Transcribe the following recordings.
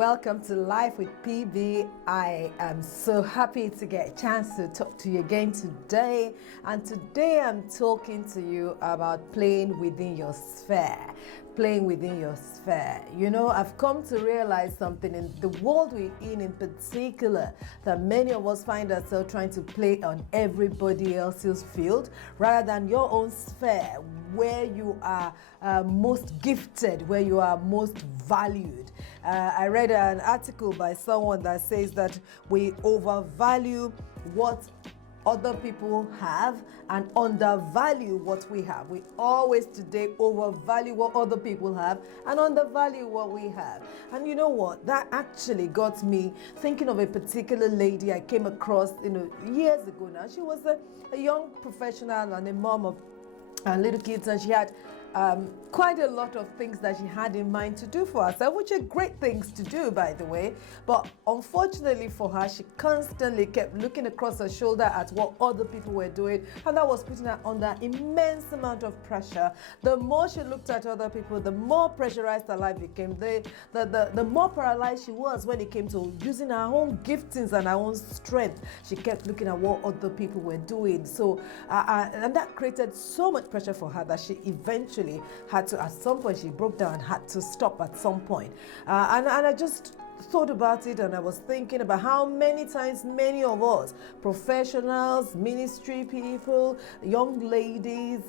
welcome to Life with PB. I am so happy to get a chance to talk to you again today. And today I'm talking to you about playing within your sphere. Playing within your sphere. You know, I've come to realize something in the world we're in particular, that many of us find ourselves trying to play on everybody else's field rather than your own sphere, where you are most gifted, where you are most valued. I read an article by someone that says that we overvalue what other people have and undervalue what we have. We always today overvalue what other people have and undervalue what we have. And you know what? That actually got me thinking of a particular lady I came across, years ago now. She was a young professional and a mom of little kids, and she had quite a lot of things that she had in mind to do for herself, which are great things to do, by the way. But unfortunately for her, she constantly kept looking across her shoulder at what other people were doing, and that was putting her under immense amount of pressure. The more she looked at other people, the more pressurized her life became. The more paralyzed she was when it came to using her own giftings and her own strength. She kept looking at what other people were doing. So, and that created so much pressure for her that she eventually had to, at some point, she broke down and had to stop at some point. And I just thought about it, and I was thinking about how many times many of us, professionals, ministry people, young ladies,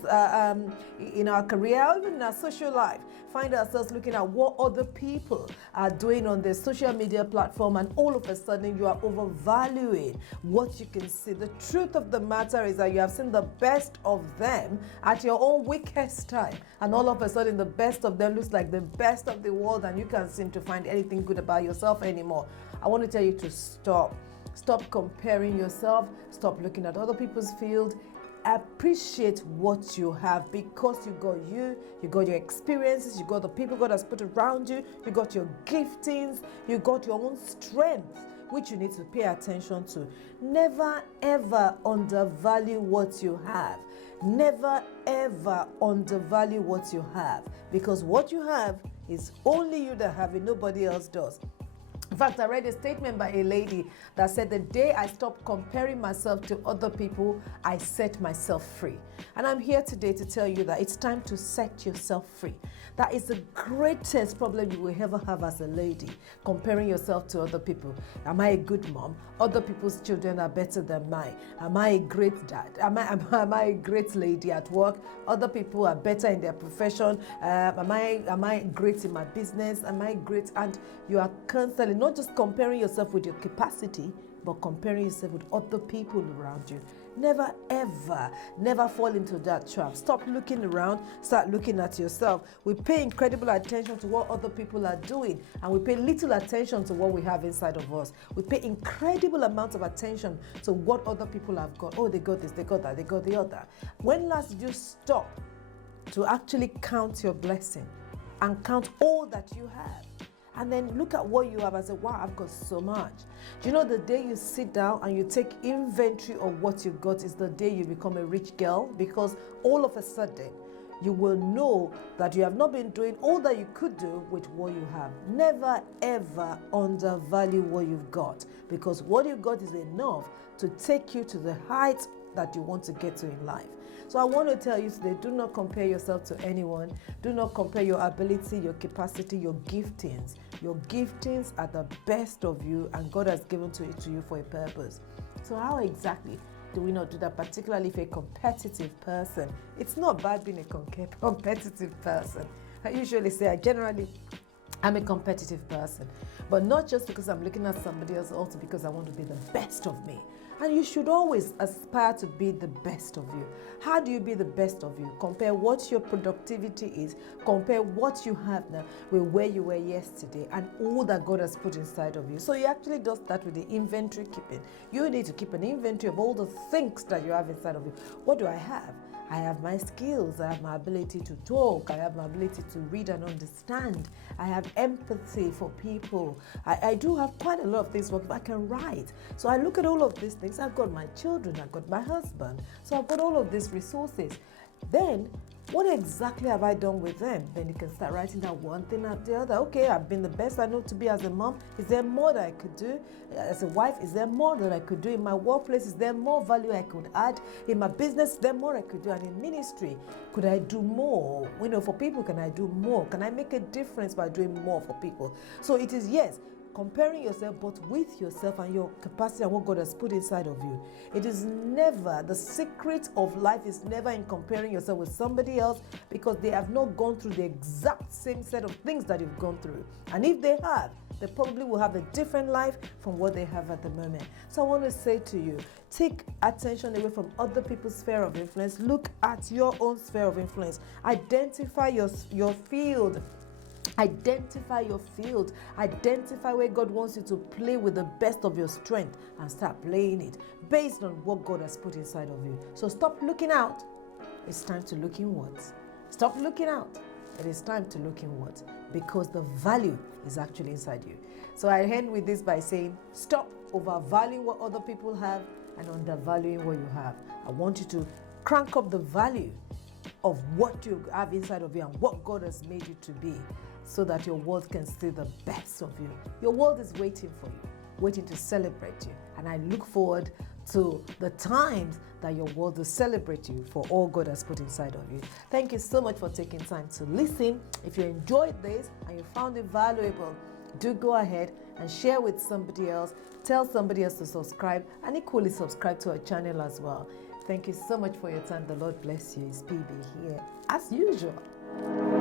in our career, or even in our social life, find ourselves looking at what other people are doing on their social media platform, and all of a sudden you are overvaluing what you can see. The truth of the matter is that you have seen the best of them at your own weakest time, and all of a sudden the best of them looks like the best of the world, and you can't seem to find anything good about yourself anymore. I want to tell you to stop. Stop comparing yourself. Stop looking at other people's field. Appreciate what you have, because you got your experiences, you got the people God has put around you, you got your giftings, you got your own strength, which you need to pay attention to. Never ever undervalue what you have. Never ever undervalue what you have, because what you have is only you that have it, nobody else does. In fact, I read a statement by a lady that said, the day I stopped comparing myself to other people, I set myself free. And I'm here today to tell you that it's time to set yourself free. That is the greatest problem you will ever have as a lady, comparing yourself to other people. Am I a good mom? Other people's children are better than mine. Am I a great dad? Am I a great lady at work? Other people are better in their profession. Am I great in my business? Am I great? And you are constantly not just comparing yourself with your capacity, but comparing yourself with other people around you. Never ever, never fall into that trap. Stop looking around, start looking at yourself. We pay incredible attention to what other people are doing, and we pay little attention to what we have inside of us. We pay incredible amounts of attention to what other people have got. Oh, they got this, they got that, they got the other. When last did you stop to actually count your blessing and count all that you have? And then look at what you have and say, wow, I've got so much. Do you know the day you sit down and you take inventory of what you got is the day you become a rich girl? Because all of a sudden, you will know that you have not been doing all that you could do with what you have. Never, ever undervalue what you've got, because what you've got is enough to take you to the heights that you want to get to in life. So I want to tell you today, do not compare yourself to anyone. Do not compare your ability, your capacity, your giftings. Your giftings are the best of you, and God has given it to you for a purpose. So how exactly do we not do that, particularly if you're a competitive person? It's not bad being a competitive person. I usually say, I'm a competitive person, but not just because I'm looking at somebody else, also because I want to be the best of me. And you should always aspire to be the best of you. How do you be the best of you? Compare what your productivity is, compare what you have now with where you were yesterday and all that God has put inside of you. So you actually do start with the inventory keeping. You need to keep an inventory of all the things that you have inside of you. What do I have? I have my skills, I have my ability to talk, I have my ability to read and understand, I have empathy for people, I do have quite a lot of things, but I can write. So I look at all of these things. I've got my children, I've got my husband, so I've got all of these resources. Then, what exactly have I done with them? Then you can start writing that one thing after the other. Okay, I've been the best I know to be as a mom. Is there more that I could do? As a wife, is there more that I could do? In my workplace, is there more value I could add? In my business, is there more I could do? And in ministry, could I do more? For people, can I do more? Can I make a difference by doing more for people? So it is, yes, comparing yourself but with yourself and your capacity and what God has put inside of you. It is never, the secret of life is never in comparing yourself with somebody else, because they have not gone through the exact same set of things that you've gone through. And if they have, they probably will have a different life from what they have at the moment. So I want to say to you, take attention away from other people's sphere of influence. Look at your own sphere of influence. Identify your field. Identify your field. Identify where God wants you to play with the best of your strength and start playing it based on what God has put inside of you. So stop looking out. It's time to look inwards. Stop looking out. It is time to look inwards, because the value is actually inside you. So I end with this by saying, stop overvaluing what other people have and undervaluing what you have. I want you to crank up the value of what you have inside of you and what God has made you to be, so that your world can see the best of you. Your world is waiting for you, waiting to celebrate you. And I look forward to the times that your world will celebrate you for all God has put inside of you. Thank you so much for taking time to listen. If you enjoyed this and you found it valuable, do go ahead and share with somebody else. Tell somebody else to subscribe, and equally subscribe to our channel as well. Thank you so much for your time. The Lord bless you. It's PB here, as usual.